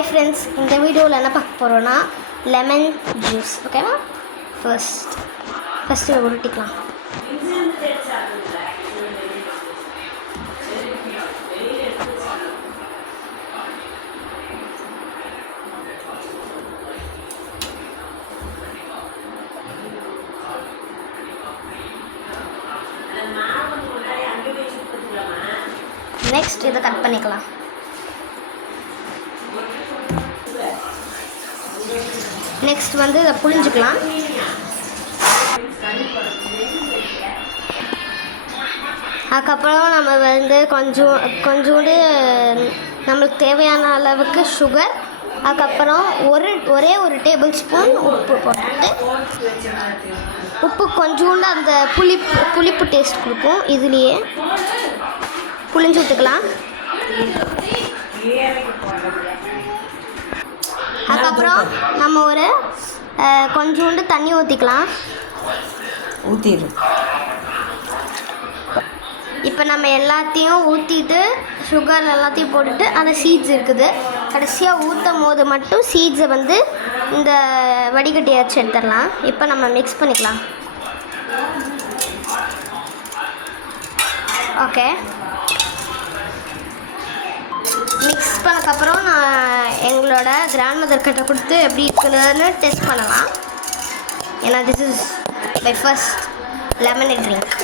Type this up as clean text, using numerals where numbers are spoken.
Hi friends, இந்த வீடியோவில் என்ன பார்க்க போகிறோன்னா லெமன் ஜூஸ். ஓகேவா? ஃபஸ்ட்டு உருட்டிக்கலாம். நெக்ஸ்ட் இதை கட் பண்ணிக்கலாம். நெக்ஸ்ட் வந்து இதை புழிஞ்சிக்கலாம். அதுக்கப்புறம் நம்ம வந்து கொஞ்சோண்டு நம்மளுக்கு தேவையான அளவுக்கு சுகர், அதுக்கப்புறம் ஒரே ஒரு டேபிள் ஸ்பூன் உப்பு போட்டுட்டு, உப்பு கொஞ்சோண்டு அந்த புளிப்பு டேஸ்ட் கொடுக்கும். இதுலேயே புழிஞ்சு விட்டுக்கலாம். அதுக்கப்புறம் நம்ம கொஞ்சோண்டு தண்ணி ஊற்றிக்கலாம். இப்போ நம்ம எல்லாத்தையும் ஊற்றிட்டு சுகர் எல்லாத்தையும் போட்டுட்டு அந்த சீட்ஸ் இருக்குது, கடைசியாக ஊற்றும் போது மட்டும் சீட்ஸை வந்து இந்த வடிகட்டியை வச்சு எடுத்துடலாம். இப்போ நம்ம மிக்ஸ் பண்ணிக்கலாம். ஓகே, மிக்ஸ் பண்ணக்கப்புறம் நான் எங்களோட கிராண்ட் மதர் கிட்ட கொடுத்து எப்படி இருக்குதுன்னு டெஸ்ட் பண்ணலாம். ஏன்னா this is my first lemon drink.